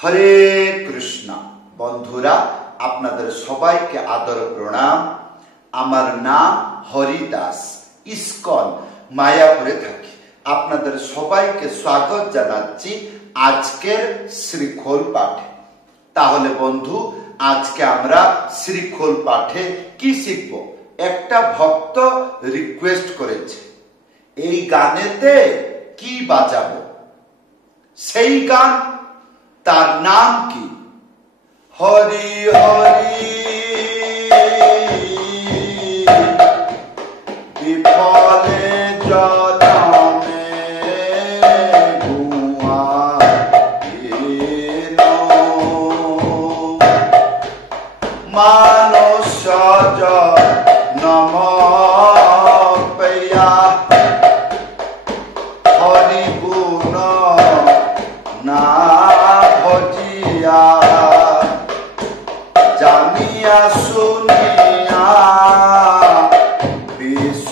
হরে কৃষ্ণ। বন্ধুরা, আপনাদের সবাইকে আদর প্রণাম। আমার নাম হরি দাস, ইস্কন মায়াপুরে থাকি। আপনাদের সবাইকে স্বাগত জানাচ্ছি আজকের শ্রীখোল পাঠে। তাহলে বন্ধু, আজকে আমরা শ্রীখোল পাঠে কি শিখব? একটা ভক্ত রিকোয়েস্ট করেছে এই গানেতে কি বাজাবো, সেই গান, তার নাম কি? হরি হরি বিফলে জনমে গুয়াইন মানস জনম পয়া হরি গুণ না ভজিয়া জানিয়া শুনিয়া বিষ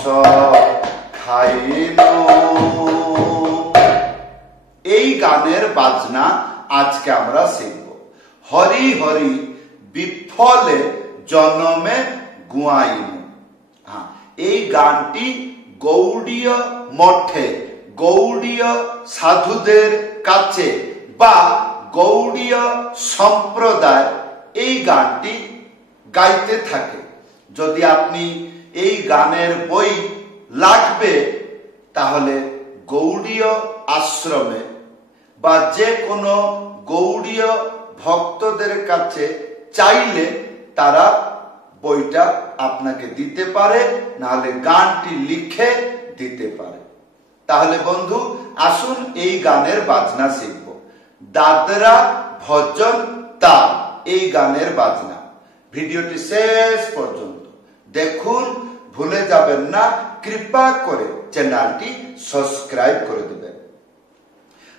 খাইন। এই গানের বাজনা আজকে আমরা শিখব। হরি হরি বিফলে জনমে গুয়াইন। এই গানটি গৌড়ীয় মঠে গৌড়ীয় সাধুদের কাছে বা গৌড়ীয় সম্প্রদায় এই গানটি গাইতে থাকে। যদি আপনি এই গানের বই লাগবে, তাহলে গৌড়ীয় আশ্রমে বা যে কোনো গৌড়ীয় ভক্তদের কাছে চাইলে তারা বইটা আপনাকে দিতে পারে, নাহলে গানটি লিখে দিতে পারে। তাহলে বন্ধু, আসুন এই গানের বাজনা শিখব। দাদরা ভজন তাল, এই গানের বাজনা। ভিডিওটি শেষ পর্যন্ত দেখুন, ভুলে যাবেন না কৃপা করে চ্যানেলটি সাবস্ক্রাইব করে দেবেন।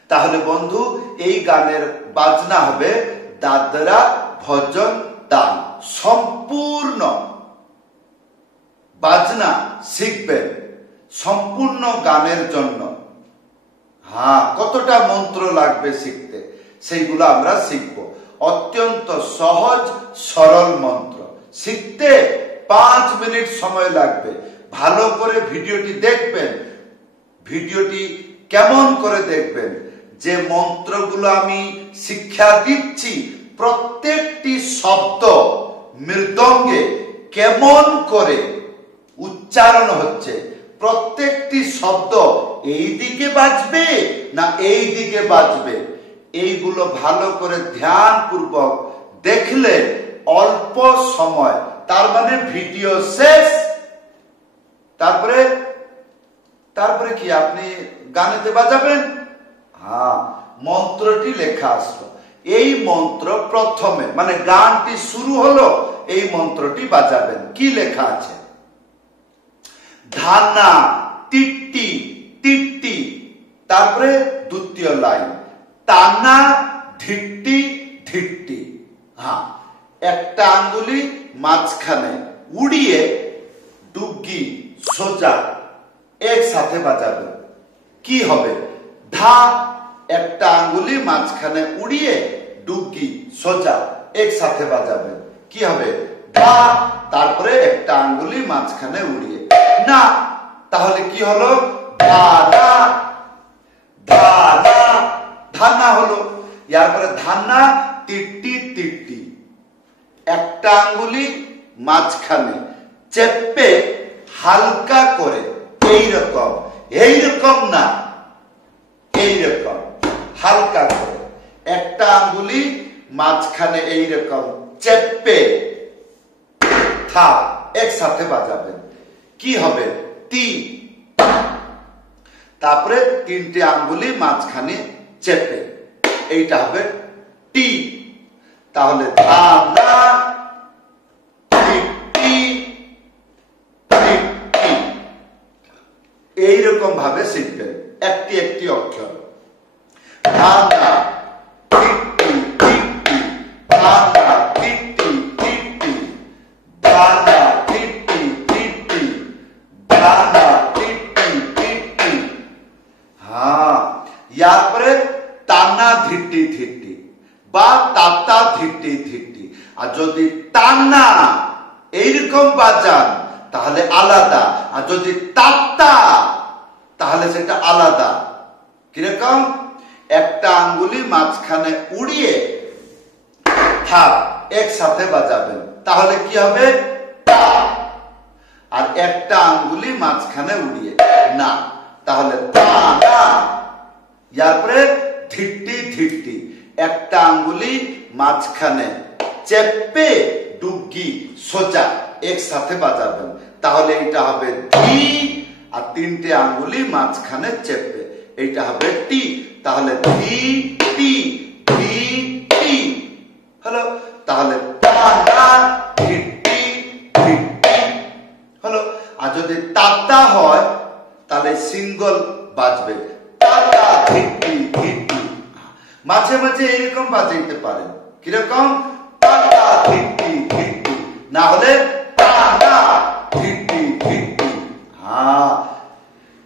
তাহলে বন্ধু, এই গানের বাজনা হবে দাদরা ভজন তাল। সম্পূর্ণ বাজনা শিখবেন সম্পূর্ণ গানের জন্য। কতটা মন্ত্র লাগবে শিখতে, সেইগুলো আমরা শিখব। অত্যন্ত সহজ সরল মন্ত্র, শিখতে 5 মিনিট সময় লাগবে। ভালো করে ভিডিওটি দেখবেন। ভিডিওটি কেমন করে দেখবেন? যে মন্ত্রগুলো আমি শিক্ষা দিচ্ছি, প্রত্যেকটি শব্দ মৃদঙ্গে কেমন করে উচ্চারণ হচ্ছে, প্রত্যেকটি শব্দ এই দিকে বাজবে না এই দিকে বাজবে, এইগুলো ভালো করে ধ্যান পূর্বক দেখলে অল্প সময়, তার মানে ভিডিও শেষ, তারপরে কি আপনি গানেতে বাজাবেন? মন্ত্রটি লেখা আসলো। এই মন্ত্র প্রথমে, মানে গানটি শুরু হলো, এই মন্ত্রটি বাজাবেন। কি লেখা আছে? ধানা টিটি টিটি, তারপরে দ্বিতীয় লাইন তানা ধিট্টি ধিট্টি। একটা আঙ্গুলি মাঝখানে উড়িয়ে ডুগি সোজা একসাথে বাজাবে। কি হবে? ধা, একটা আঙ্গুলি মাঝখানে উড়িয়ে ডুগি সোজা একসাথে বাজাবে। কি হবে? ধা, তারপরে একটা আঙ্গুলি মাঝখানে উড়িয়ে না, তাহলে কি হলো? ধানা ধানা ধানা হলো। এরপরে ধানা টিটি টিটি, একটা আঙ্গুলি মাঝখানে চেপে হালকা করে, এইরকম এইরকম না, এইরকম হালকা করে একটা আঙ্গুলি মাঝখানে এইরকম চেপে থা একসাথে বাজাবেন। কি হবে? তি, তারপরে 3টে আঙ্গুলি মাঝখানে চেপে, এইটা হবে টি। তাহলে ধানা টিটি টিটি, এইরকম ভাবে শিখবেন একটি একটি অক্ষর। ধানা টিটি টিটি, ধানা টিটি টিটি, ধানা টিটি টিটি, ধানা টিটি টিটি। তারপরে তানা ধিটি ধিটি, বা তাতা ধিটি ধিটি। আর যদি তান্না এইরকম বাজান তাহলে আলাদা, আর যদি তাত্তা তাহলে সেটা আলাদা। কিরকম? একটা আঙ্গুলি মাঝখানে উড়িয়ে থাক একসাথে বাজাবেন, তাহলে কি হবে? তা। আর একটা আঙ্গুলি মাঝখানে উড়িয়ে না, তাহলে তা না। ইয়ারপরে ধিট্টি ধিট্টি, একটা আঙ্গুলি মাঝখানে চেপে ডুগি সোজা একসাথে বাজাবেন, তাহলে এটা হবে ধি। আর তিনটে আঙ্গুলি মাঝখানে চেপে, এইটা হবে টি, তাহলে ধি টি ধি টি হলো। তাহলে তানা ধিট্টি ধিট্টি হলো। আর যদি তাতা হয় তাহলে সিঙ্গল বাজবে, তাতা ধিট্টি ধিট্টি। মাঝে মাঝে এরকম বাজাইতে পারেন, কিরকম? তাতা ধিট্টি ধিট্টি, না হলে তানা ধিট্টি ধিট্টি। হ্যাঁ,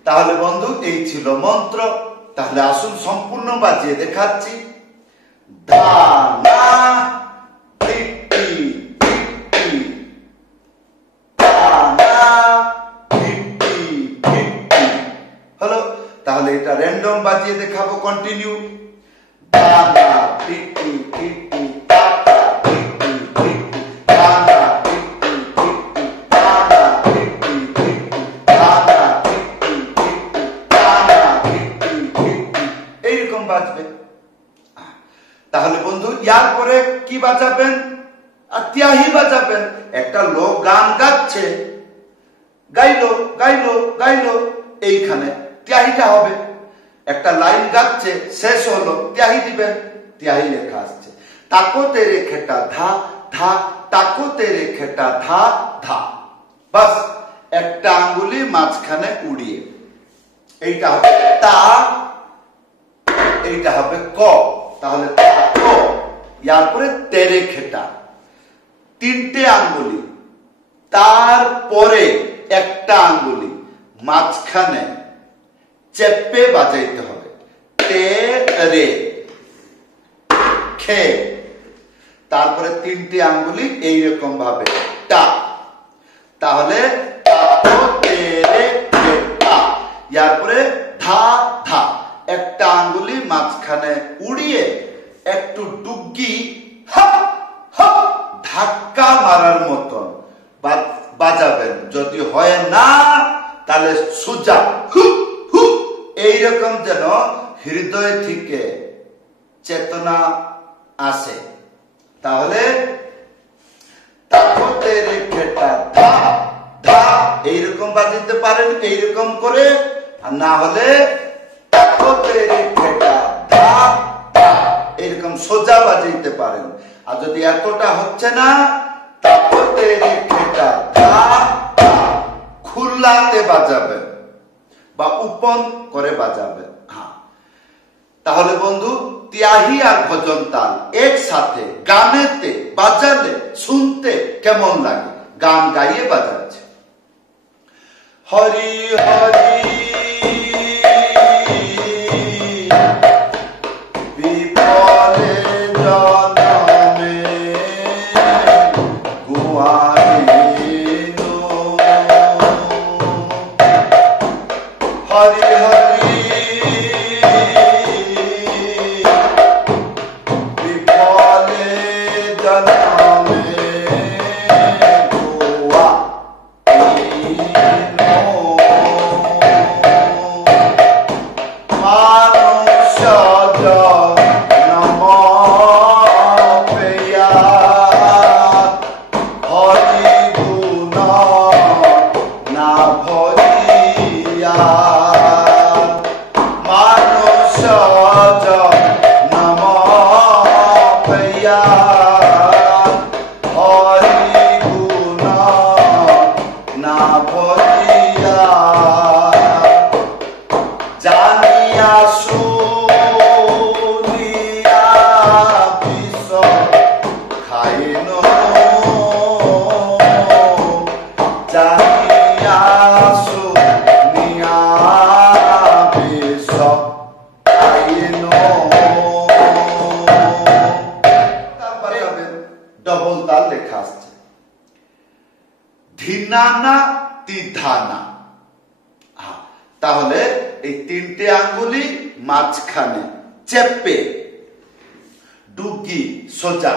তাহলে বন্ধু এই ছিল মন্ত্র। তাহলে আসুন সম্পূর্ণ বাজিয়ে দেখাচ্ছি। ধানা ধিট্টি ধিট্টি, ধানা ধিট্টি ধিট্টি হলো। তাহলে এটা র্যান্ডম বাজিয়ে দেখাবো, কন্টিনিউ। ধানা ধিট্টি ধিট্টি, তাতা ধিট্টি ধিট্টি, ধানা ধিট্টি ধিট্টি, ধানা ধিট্টি ধিট্টি, ধানা ধিট্টি ধিট্টি, ধানা ধিট্টি ধিট্টি, এইরকম বাজবে। তাহলে বন্ধু ইয়ার পরে কি বাজাবেন? আর তিয়াহি বাজাবেন। একটা লোক গান গাচ্ছে, গাইলো গাইলো গাইলো, এইখানে তিয়াহিটা হবে। একটা লাইন গাচ্ছে, শেষ হলো, তিয়াহি দিবেন, তিয়াহি লেখা আসছে। তাকো তেরে খেটা ধা ধা, তাকো তেরে খেটা ধা ধা। বাস একটা আঙ্গুলি মাঝখানে উড়িয়ে, এইটা হবে তা, এইটা হবে ক, তাহলে তাকো। ইয়ারপরে তেরে খেটা, তিনটে আঙ্গুলি, তারপরে একটা আঙ্গুলি মাঝখানে চেপে বাজাইতে হবে, তে রে খে। তারপরে তিনটি আঙ্গুলি এইরকম ভাবে টা, তাহলে তাকো তেরে খেটা। ইয়ারপরে ধা ধা, একটা আঙ্গুলি মাঝখানে উড়িয়ে একটু ডুগি ধাক্কা মারার মতন বাজাবেন। যদি হয় না তাহলে সুজা এইরকম যেন হৃদয় থেকে চেতনা আসে, তাহলে তাকো তেরে খেটা ধা ধা এইরকম বাজাতে পারেন, এইরকম করে। আর না হলে তাকো তেরে খেটা ধা ধা এরকম সোজা বাজাইতে পারেন। আর যদি এতটা হচ্ছে না, তাকো তেরে খেটা ধা ধা খুল্লাতে বাজাবেন বা উপন করে বাজাবেন। হ্যাঁ, তাহলে বন্ধু তিয়াহি আর ভজন তাল একসাথে গানেতে বাজালে শুনতে কেমন লাগে? গান গাইয়ে বাজাচ্ছে। হরি হরি বিফলে জনমে গুয়ারিনো, হরি হরি বিফলে জনমে গুয়ারিনো। লেখা আসছে ধিনানা তিধানা। তাহলে এই তিনটে আঙ্গুলি মাঝখানে চেপে ডুগি সোজা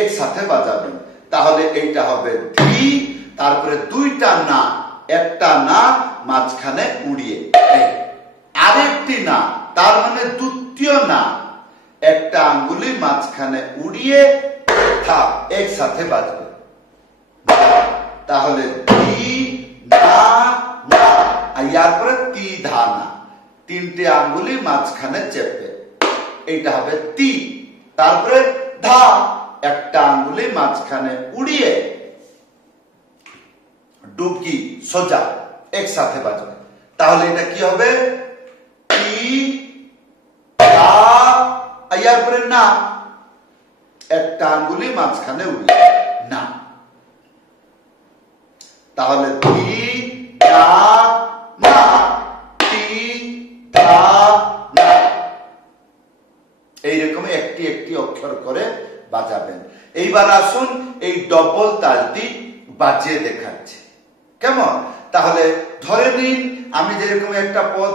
একসাথে বাজাবেন। তাহলে এইটা হবে ধি, তারপরে দুইটা না, একটা না মাঝখানে উড়িয়ে, আরেকটি না তার মানে দ্বিতীয় না, একটা আঙ্গুলি মাঝখানে উড়িয়ে থা একসাথে বাজবে। তাহলে ধি না না, ইয়ার পরে তি ধা না, তিনটে আঙ্গুলি মাঝখানে চেপে, এইটা হবে তি। তারপরে ধা, একটা আঙ্গুলি মাঝখানে উড়িয়ে ডুবকি সোজা একসাথে বাজবে। তাহলে এটা কি হবে তি ধা, ইয়ার পরে না, একটা আঙ্গুলি মাঝখানে উড়িয়ে না। তাহলে তি ধা না, তি ধা না, এইরকম একটি একটি অক্ষর করে বাজাবেন। এইবার আসুন এই ডবল তালটি বাজিয়ে দেখাচ্ছি কেমন। তাহলে ধরে নিন আমি যেরকম একটা পদ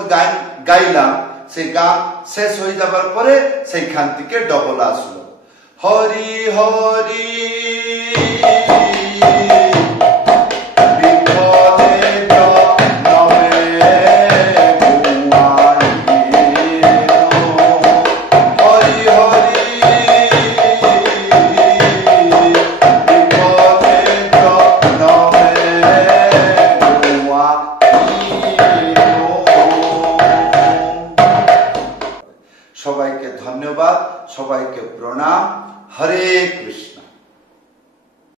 গাইলাম, সেই গান শেষ হয়ে যাবার পরে সেইখান থেকে ডবল আসলো হরি হরি সবাইকে ধন্যবাদ, সবাইকে প্রণাম। হরে কৃষ্ণ।